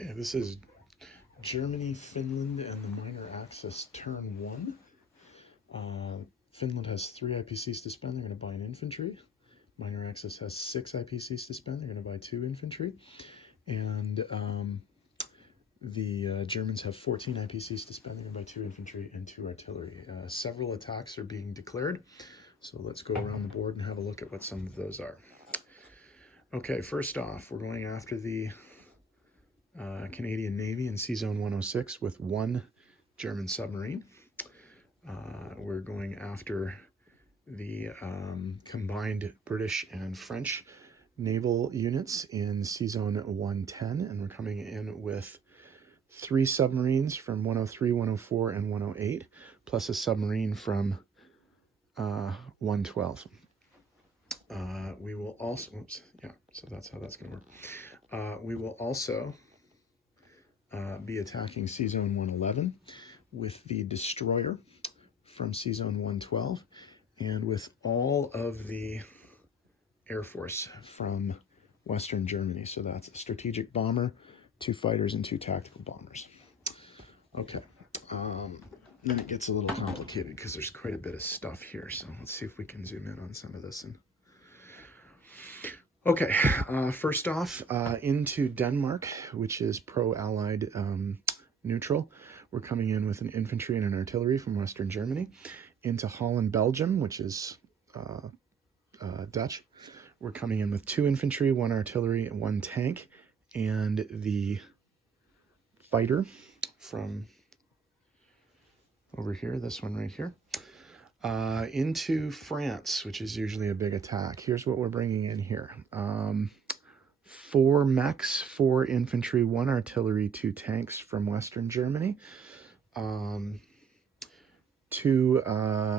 Okay, this is Germany, Finland, and the Minor Axis turn one. Finland has 3 IPCs to spend. They're going to buy an infantry. Minor Axis has 6 IPCs to spend. They're going to buy 2 infantry. And the Germans have 14 IPCs to spend. They're going to buy 2 infantry and 2 artillery. Several attacks are being declared. So let's go around the board and have a look at what some of those are. Okay, first off, we're going after the Canadian Navy in Sea Zone 106 with 1 German submarine. We're going after the combined British and French naval units in Sea Zone 110, and we're coming in with 3 submarines from 103, 104, and 108, plus a submarine from 112. We will also, so that's how that's going to work. We will also be attacking Sea Zone 111 with the destroyer from Sea Zone 112 and with all of the Air Force from Western Germany. So that's a strategic bomber, 2 fighters, and 2 tactical bombers. Okay, then it gets a little complicated because there's quite a bit of stuff here. So let's see if we can zoom in on some of this. Okay, first off, into Denmark, which is pro-Allied neutral. We're coming in with an infantry and an artillery from Western Germany. Into Holland, Belgium, which is Dutch. We're coming in with 2 infantry, 1 artillery, and 1 tank, and the fighter from over here, this one right here. Into France, which is usually a big attack. Here's what we're bringing in here. 4 mechs, 4 infantry, 1 artillery, 2 tanks from Western Germany. 2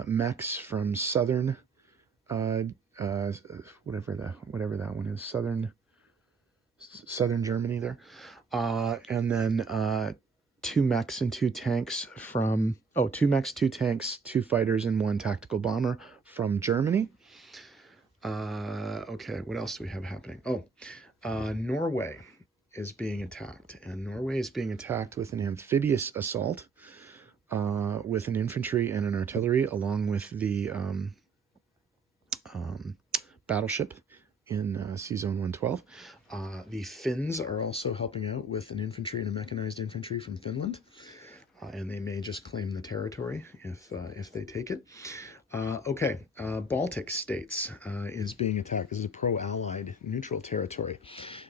mechs from southern, whatever that one is, southern Germany there. And then 2 mechs and 2 tanks from, 2 mechs, 2 tanks, 2 fighters, and 1 tactical bomber from Germany. Okay, what else do we have happening? Norway is being attacked, and Norway is being attacked with an amphibious assault with an infantry and an artillery, along with the battleship in Sea Zone 112. The Finns are also helping out with an infantry and a mechanized infantry from Finland, and they may just claim the territory if they take it. Baltic states is being attacked. This is a pro-Allied neutral territory.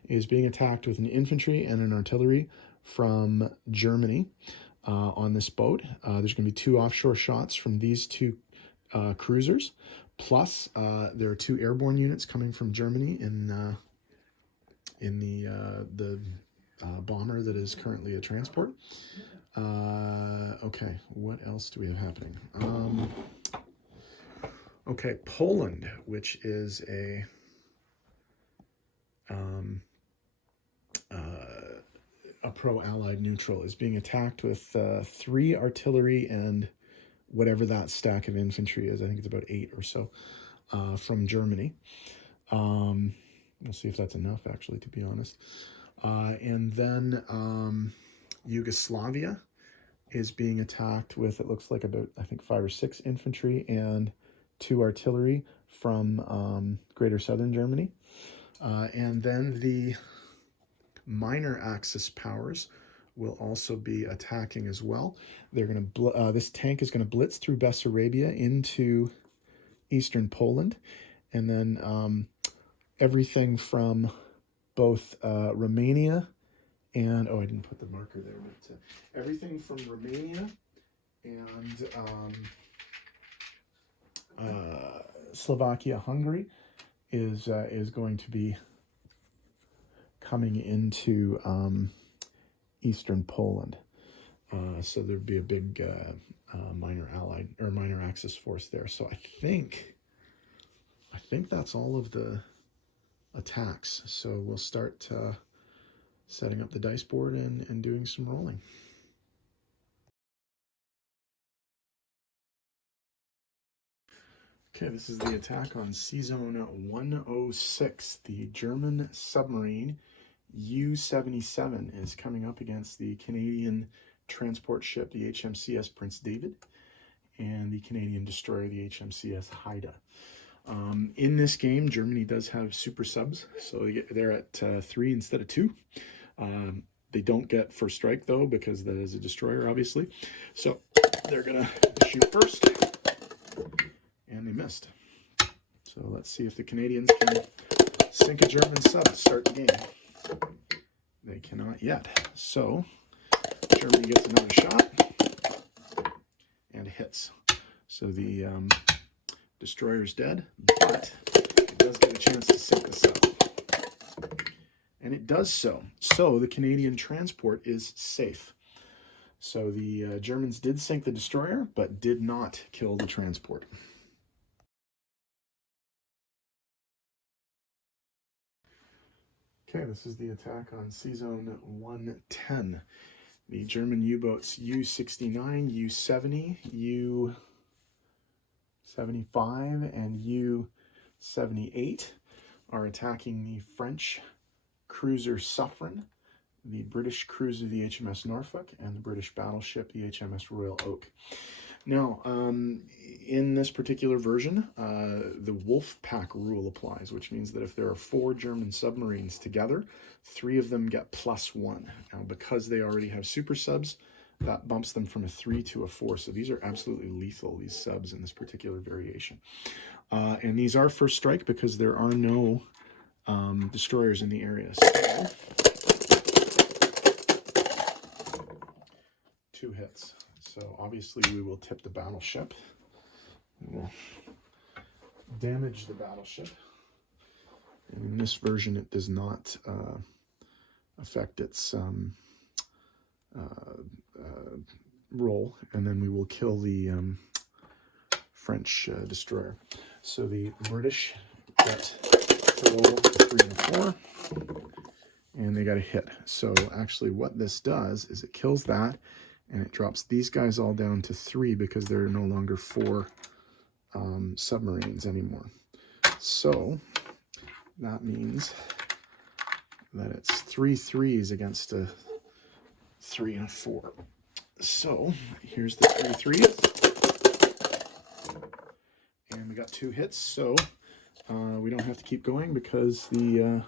It is being attacked with an infantry and an artillery from Germany on this boat. There's going to be 2 offshore shots from these 2 cruisers. Plus, there are 2 airborne units coming from Germany in the bomber that is currently a transport. Okay, what else do we have happening? Okay, Poland, which is a pro-Allied neutral, is being attacked with 3 artillery and whatever that stack of infantry is. I think it's about 8 or so from Germany. We'll see if that's enough, actually, to be honest. And then Yugoslavia is being attacked with, it looks like about, I think, 5 or 6 infantry and 2 artillery from Greater Southern Germany. And then the Minor Axis powers will also be attacking as well. They're going to this tank is going to blitz through Bessarabia into eastern Poland, and then everything from both Romania and I didn't put the marker there, but everything from Romania and Slovakia, Hungary is going to be coming into eastern Poland. So there'd be a big minor Allied or minor Axis force there. So I think that's all of the attacks. So we'll start setting up the dice board and doing some rolling. Okay, this is the attack on Sea Zone 106. The German submarine U-77 is coming up against the Canadian transport ship, the HMCS Prince David, and the Canadian destroyer, the HMCS Haida. In this game, Germany does have super subs, so they're at 3 instead of 2. They don't get first strike, though, because that is a destroyer, obviously. So they're going to shoot first, and they missed. So let's see if the Canadians can sink a German sub to start the game. They cannot yet. So Germany gets another shot and hits. So the destroyer's dead, but it does get a chance to sink the sub. And it does so. So the Canadian transport is safe. So the Germans did sink the destroyer, but did not kill the transport. Okay, this is the attack on C-Zone 110. The German U-boats U-69, U-70, U-75, and U-78 are attacking the French cruiser Suffren, the British cruiser, the HMS Norfolk, and the British battleship, the HMS Royal Oak. Now, in this particular version, the Wolf Pack rule applies, which means that if there are 4 German submarines together, 3 of them get +1. Now, because they already have super subs, that bumps them from a 3 to a 4. So these are absolutely lethal, these subs in this particular variation. And these are first strike because there are no destroyers in the area. So, 2 hits. So obviously we will tip the battleship. We will damage the battleship. And in this version, it does not affect its roll. And then we will kill the French destroyer. So the British get to roll 3 and 4. And they got a hit. So actually what this does is it kills that, and it drops these guys all down to 3 because there are no longer 4 submarines anymore. So that means that it's 3 3s against a 3 and a 4. So here's the 3 3s. And we got 2 hits, so we don't have to keep going because the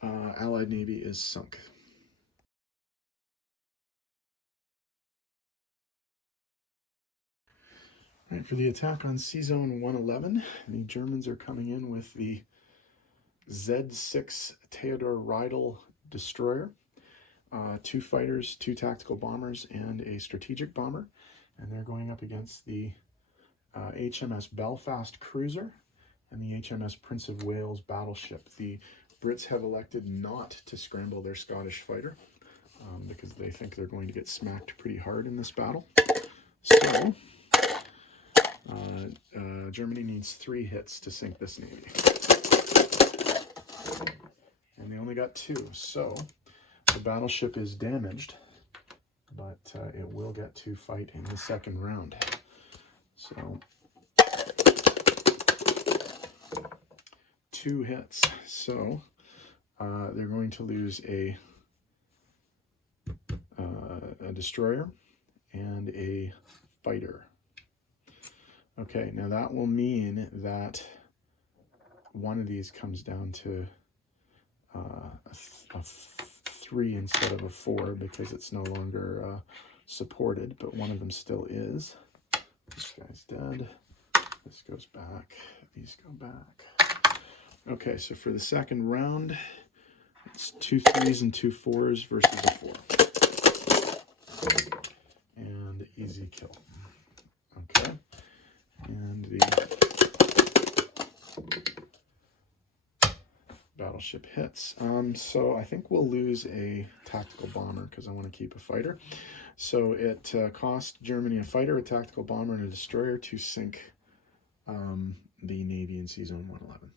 Allied Navy is sunk. All right, for the attack on C-Zone 111, the Germans are coming in with the Z6 Theodor Riedel destroyer, 2 fighters, 2 tactical bombers, and a strategic bomber. And they're going up against the HMS Belfast cruiser and the HMS Prince of Wales battleship. The Brits have elected not to scramble their Scottish fighter because they think they're going to get smacked pretty hard in this battle. So Germany needs 3 hits to sink this navy. And they only got 2, so the battleship is damaged, but it will get to fight in the second round. So 2 hits. So they're going to lose a destroyer and a fighter. Okay, now that will mean that one of these comes down to a 3 instead of a 4 because it's no longer supported, but one of them still is. This guy's dead. This goes back. These go back. Okay, so for the second round, it's 2 3s and 2 4s versus a 4. And easy kill. Okay. And the battleship hits. So I think we'll lose a tactical bomber because I want to keep a fighter. So it cost Germany a fighter, a tactical bomber, and a destroyer to sink the Navy in C-Zone 111.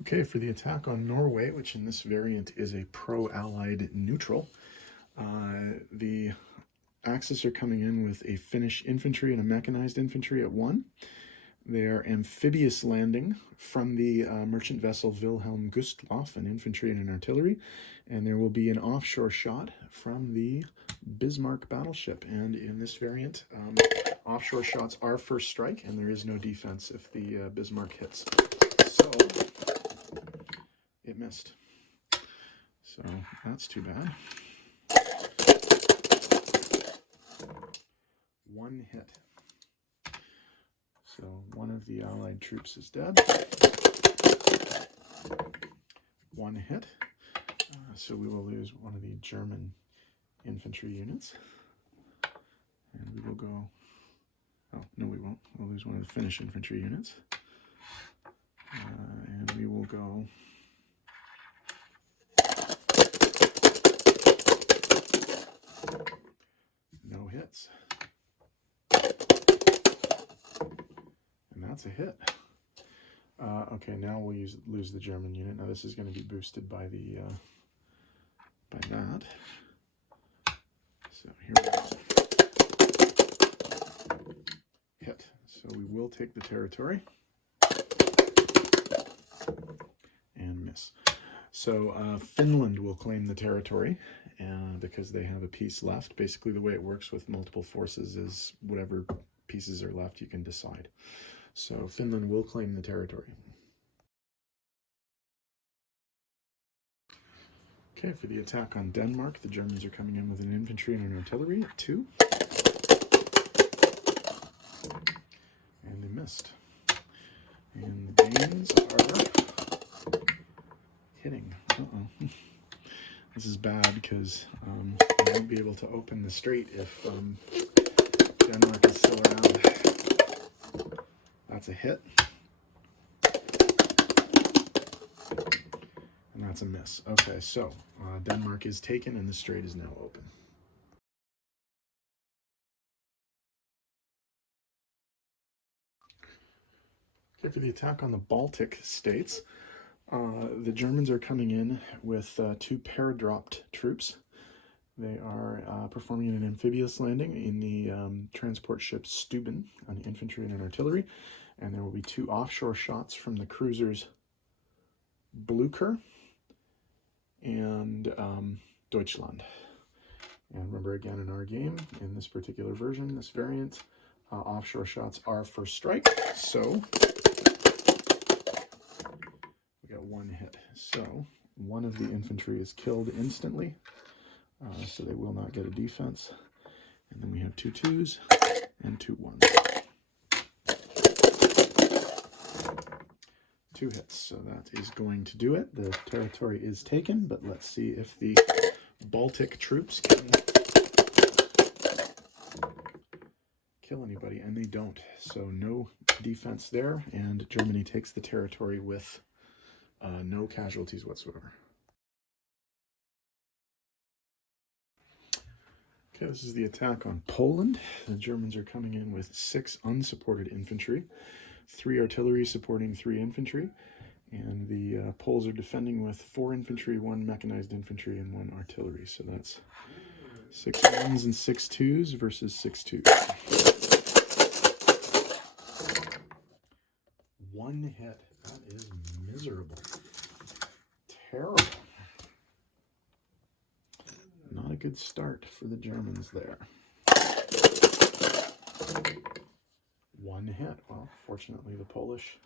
Okay, for the attack on Norway, which in this variant is a pro-Allied neutral, the Axis are coming in with a Finnish infantry and a mechanized infantry at 1. their amphibious landing from the merchant vessel Wilhelm Gustloff, an infantry and an artillery, and there will be an offshore shot from the Bismarck battleship. And in this variant, offshore shots are first strike, and there is no defense if the Bismarck hits. So it missed. So that's too bad. One hit. So one of the Allied troops is dead. One hit. So we will lose one of the German infantry units. And we will go... Oh, no we won't. We'll lose one of the Finnish infantry units. And we will go... No hits. And that's a hit. Okay, now we'll lose the German unit. Now this is going to be boosted by the by that. So here we go. Hit. So we will take the territory and miss. So Finland will claim the territory because they have a piece left. Basically, the way it works with multiple forces is whatever pieces are left, you can decide. So Finland will claim the territory. Okay, for the attack on Denmark, the Germans are coming in with an infantry and an artillery at 2. And they missed. And the Danes are hitting. Uh-oh. This is bad because I won't be able to open the strait if Denmark is still around. That's a hit. And that's a miss. Okay, so Denmark is taken and the strait is now open. Okay, for the attack on the Baltic states, the Germans are coming in with 2 paradropped troops. They are performing an amphibious landing in the transport ship Steuben, an infantry and an artillery. And there will be 2 offshore shots from the cruisers Blücher and Deutschland. And remember, again, in our game, in this particular version, this variant, offshore shots are first strike. So we got 1 hit. So one of the infantry is killed instantly. So they will not get a defense. And then we have 2 2s and 2 1s. 2 hits, so that is going to do it. The territory is taken, but let's see if the Baltic troops can kill anybody, and they don't. So no defense there, and Germany takes the territory with no casualties whatsoever. Okay, this is the attack on Poland. The Germans are coming in with 6 unsupported infantry, 3 artillery supporting 3 infantry, and the Poles are defending with 4 infantry, 1 mechanized infantry, and 1 artillery. So that's 6 1s and 6 2s versus 6 2s. 1 hit. That is miserable. Terrible. Not a good start for the Germans there. 1 hit. Well, fortunately, the Polish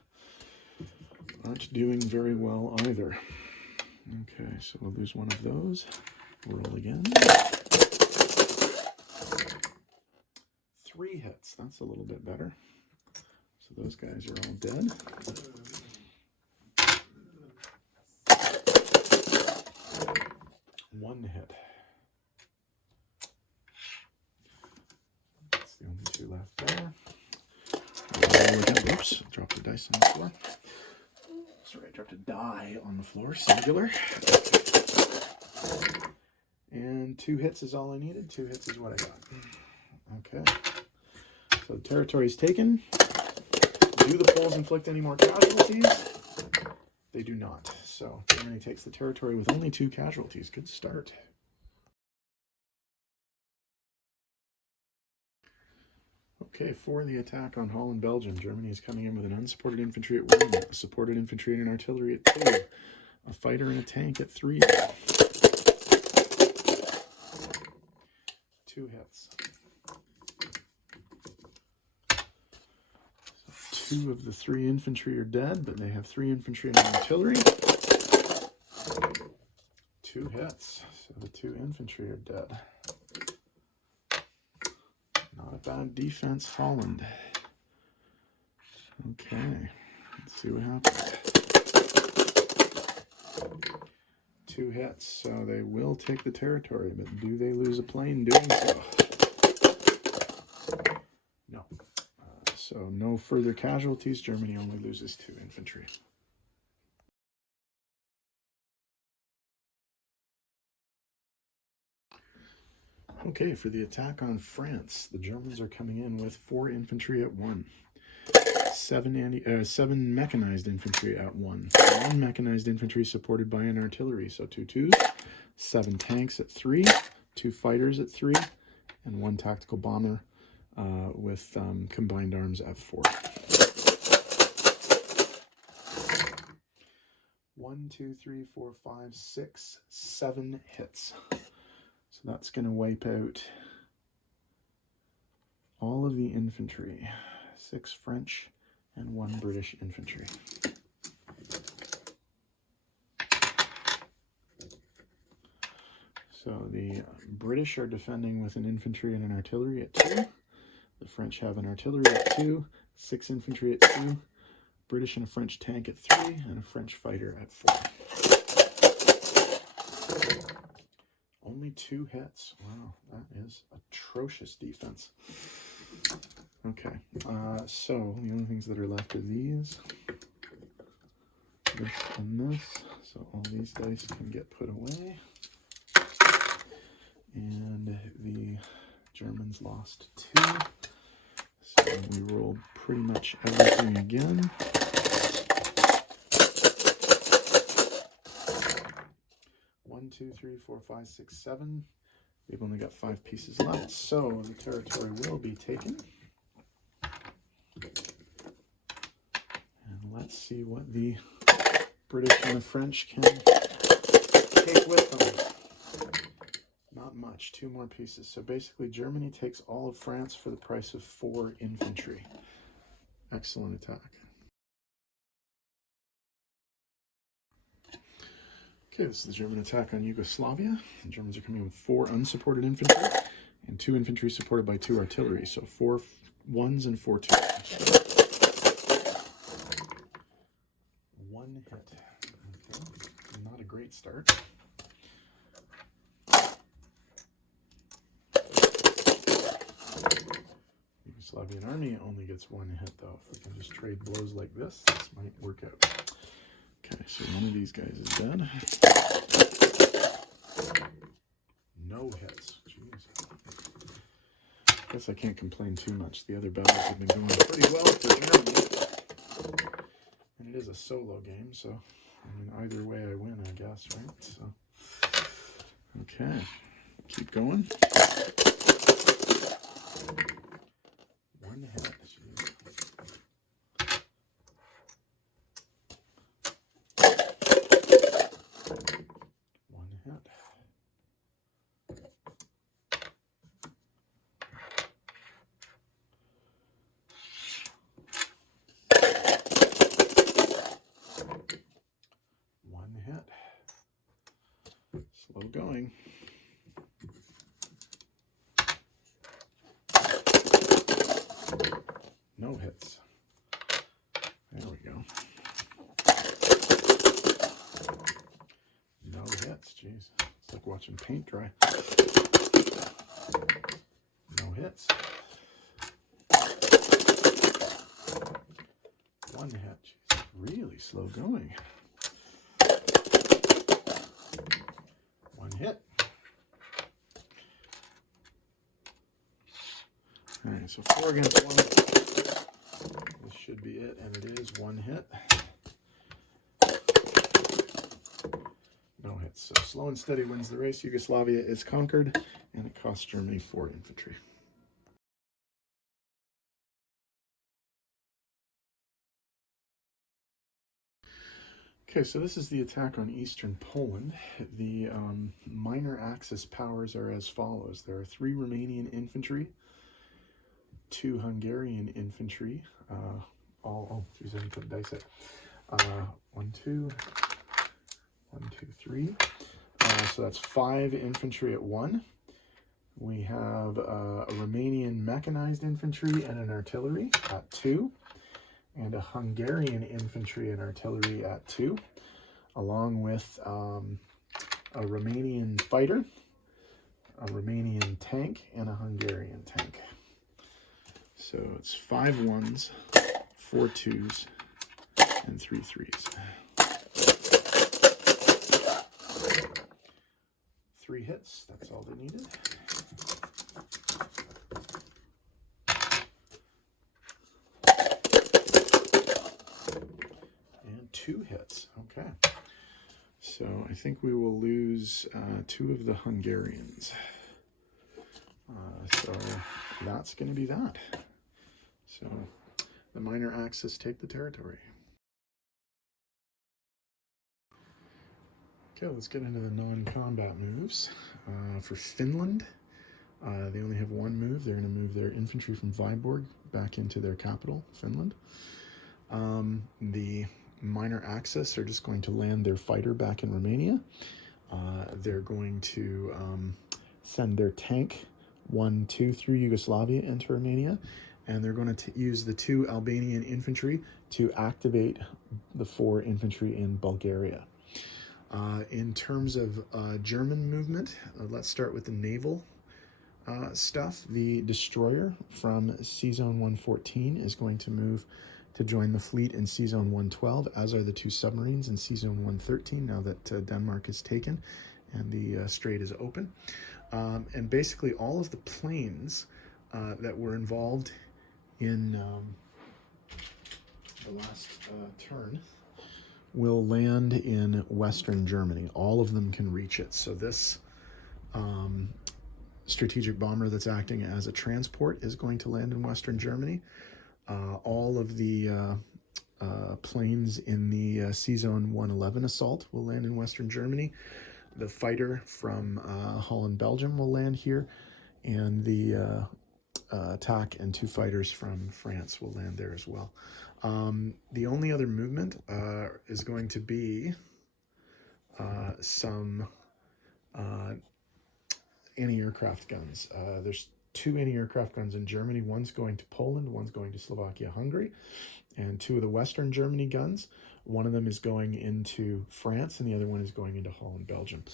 aren't doing very well either. Okay, so we'll lose 1 of those. Roll again. 3 hits. That's a little bit better. So those guys are all dead. 1 hit. That's the only 2 left there. Oops, dropped the dice on the floor. Sorry, I dropped a die on the floor, singular. And 2 hits is all I needed. 2 hits is what I got. Okay. So the territory is taken. Do the Poles inflict any more casualties? They do not. So Germany takes the territory with only 2 casualties. Good start. Okay, for the attack on Holland, Belgium, Germany is coming in with an unsupported infantry at 1, a supported infantry and an artillery at 2, a fighter and a tank at 3. 2 hits. So 2 of the 3 infantry are dead, but they have 3 infantry and an artillery. 2 hits, so the 2 infantry are dead. Not a bad defense, Holland. Okay, let's see what happens. 2 hits, so they will take the territory, but do they lose a plane doing so? No. So no further casualties. Germany only loses 2 infantry. Okay, for the attack on France, the Germans are coming in with 4 infantry at 1, 7 mechanized infantry at 1, 1 mechanized infantry supported by an artillery, so 2 twos, 7 tanks at 3, 2 fighters at 3, and 1 tactical bomber with combined arms at 4. 1, 2, 3, 4, 5, 6, 7 hits. So that's going to wipe out all of the infantry, 6 French and 1 British infantry. So the British are defending with an infantry and an artillery at 2. The French have an artillery at 2, 6 infantry at 2, British and a French tank at 3, and a French fighter at 4. Only 2 hits. Wow, that is atrocious defense. Okay, so the only things that are left are these, this and this. So all these dice can get put away. And the Germans lost 2. So we rolled pretty much everything again. One, 2, 3, 4, 5, 6, 7. We've only got 5 pieces left, so the territory will be taken. And let's see what the British and the French can take with them. Not much, 2 more pieces. So basically Germany takes all of France for the price of 4 infantry. Excellent attack. Okay, this is the German attack on Yugoslavia. The Germans are coming in with 4 unsupported infantry and 2 infantry supported by 2 artillery. So 4 1s and 4 2s. 1 hit. Okay, not a great start. Yugoslavian army only gets 1 hit though. If we can just trade blows like this, this might work out. Okay, so one of these guys is dead. No hits. Jeez. Guess I can't complain too much. The other battles have been going pretty well for Germany. And it is a solo game, so I mean, either way I win, I guess, right? So, okay, keep going. 1 hit. Jeez. 1 hit. 1 hit. Slow going. No hits. There we go. No hits. Jeez. It's like watching paint dry. No hits. 1 hit. Jeez. Really slow going. 1 hit. All right, so 4 against 1. This should be it, and it is 1 hit. No hits. So slow and steady wins the race. Yugoslavia is conquered, and it costs Germany 4 infantry. Okay, so this is the attack on eastern Poland. The minor Axis powers are as follows. There are 3 Romanian infantry, 2 Hungarian infantry, oh, geez, I didn't put dice in. 1, 2, 1, 2, 3. So that's 5 infantry at 1. We have a Romanian mechanized infantry and an artillery at 2. And a Hungarian infantry and artillery at 2, along with a Romanian fighter, a Romanian tank, and a Hungarian tank. So it's 5 ones, 4 twos, and 3 threes. 3 hits, that's all they needed. And 2 hits, okay. So I think we will lose 2 of the Hungarians. So that's going to be that. So the minor Axis take the territory. Okay, let's get into the non-combat moves. For Finland, they only have 1 move. They're going to move their infantry from Viborg back into their capital, Finland. The minor Axis are just going to land their fighter back in Romania. They're going to send their tank 1, 2 through Yugoslavia into Romania, and they're going to use the 2 Albanian infantry to activate the 4 infantry in Bulgaria. In terms of German movement, let's start with the naval stuff. The destroyer from C-Zone 114 is going to move to join the fleet in C-Zone 112, as are the 2 submarines in C-Zone 113, now that Denmark is taken and the strait is open. And basically all of the planes that were involved in the last turn will land in Western Germany. All of them can reach it. So this strategic bomber that's acting as a transport is going to land in Western Germany. All of the planes in the C-Zone 111 assault will land in Western Germany. The fighter from Holland, Belgium will land here, and the attack and 2 fighters from France will land there as well. The only other movement is going to be some anti-aircraft guns. There's 2 anti-aircraft guns in Germany. One's going to Poland, one's going to Slovakia, Hungary, and 2 of the Western Germany guns. One of them is going into France, and the other one is going into Holland, Belgium.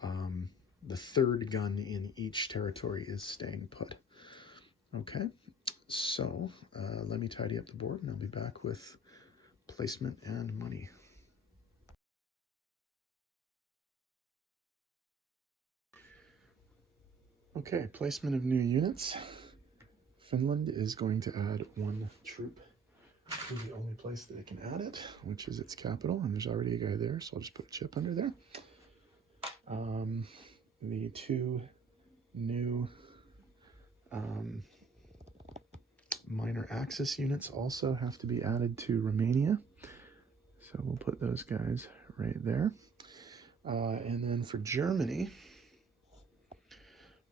The 3rd gun in each territory is staying put. Okay, so let me tidy up the board, and I'll be back with placement and money. Okay, placement of new units. Finland is going to add 1 troop to the only place that it can add it, which is its capital, and there's already a guy there, so I'll just put a chip under there. The 2 new minor Axis units also have to be added to Romania, so we'll put those guys right there. And then for Germany,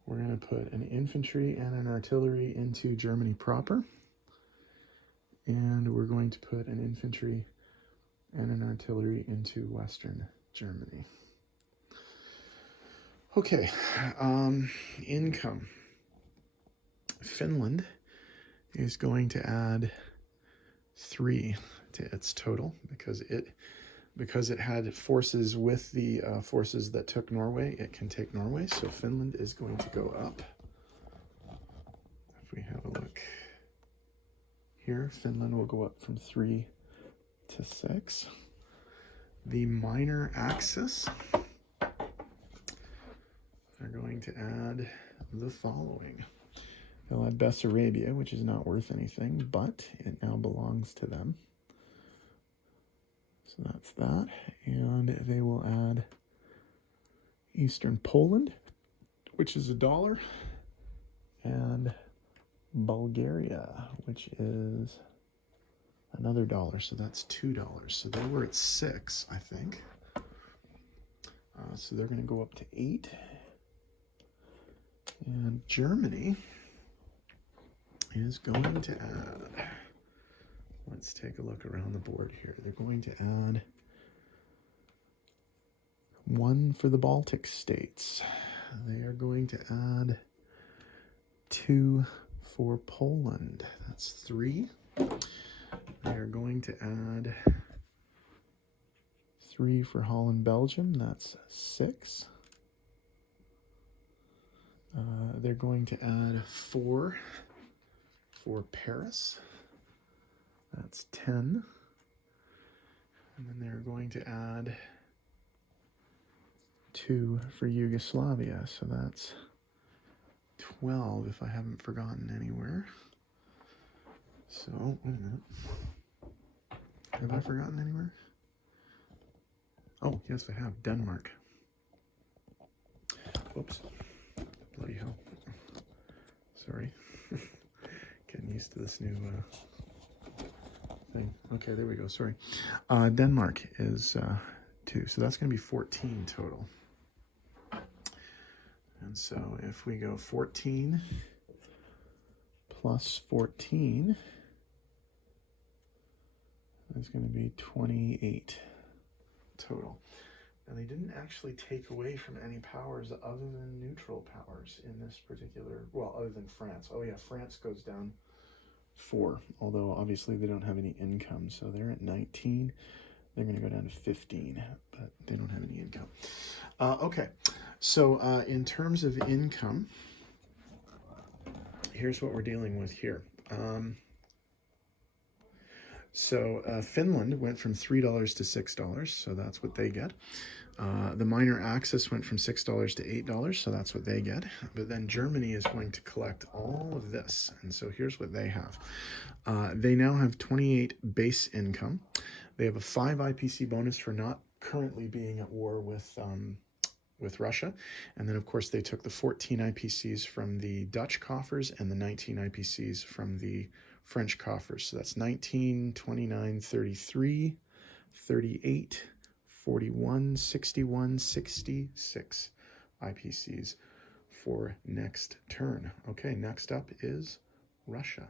we're going to put an infantry and an artillery into Germany proper. And we're going to put an infantry and an artillery into Western Germany. Okay, income. Finland is going to add 3 to its total because it had forces with the forces that took Norway. It can take Norway, so Finland is going to go up. If we have a look here, Finland will go up from 3 to 6. The minor Axis are going to add the following. They'll add Bessarabia, which is not worth anything, but it now belongs to them. So that's that. And they will add Eastern Poland, which is $1, and Bulgaria, which is another dollar, so that's $2. So they were at 6, I think. So they're going to go up to 8. And Germany is going to add, let's take a look around the board here. They're going to add 1 for the Baltic states. They are going to add 2 for Poland. That's 3. They are going to add 3 for Holland, Belgium. That's 6. They're going to add 4 for Paris. That's 10. And then they're going to add 2 for Yugoslavia. So that's 12 if I haven't forgotten anywhere. So, wait a minute. Have I forgotten anywhere? Oh, yes, I have. Denmark. Whoops. Bloody hell. Sorry. Getting used to this new thing. Okay, there we go. Sorry. Denmark is 2. So that's going to be 14 total. And so if we go 14 plus 14, that's going to be 28 total. And they didn't actually take away from any powers other than neutral powers in this particular, well, other than France. Oh yeah, France goes down 4, although obviously they don't have any income. So they're at 19. They're going to go down to 15, but they don't have any income. Okay, so in terms of income, here's what we're dealing with here. Finland went from $3 to $6, so that's what they get. The minor Axis went from $6 to $8, so that's what they get. But then Germany is going to collect all of this, and so here's what they have. They now have 28 base income. They have a 5 IPC bonus for not currently being at war with Russia. And then, of course, they took the 14 IPCs from the Dutch coffers and the 19 IPCs from the French coffers. So that's 19, 29, 33, 38, 41, 61, 66 IPCs for next turn. Okay, next up is Russia.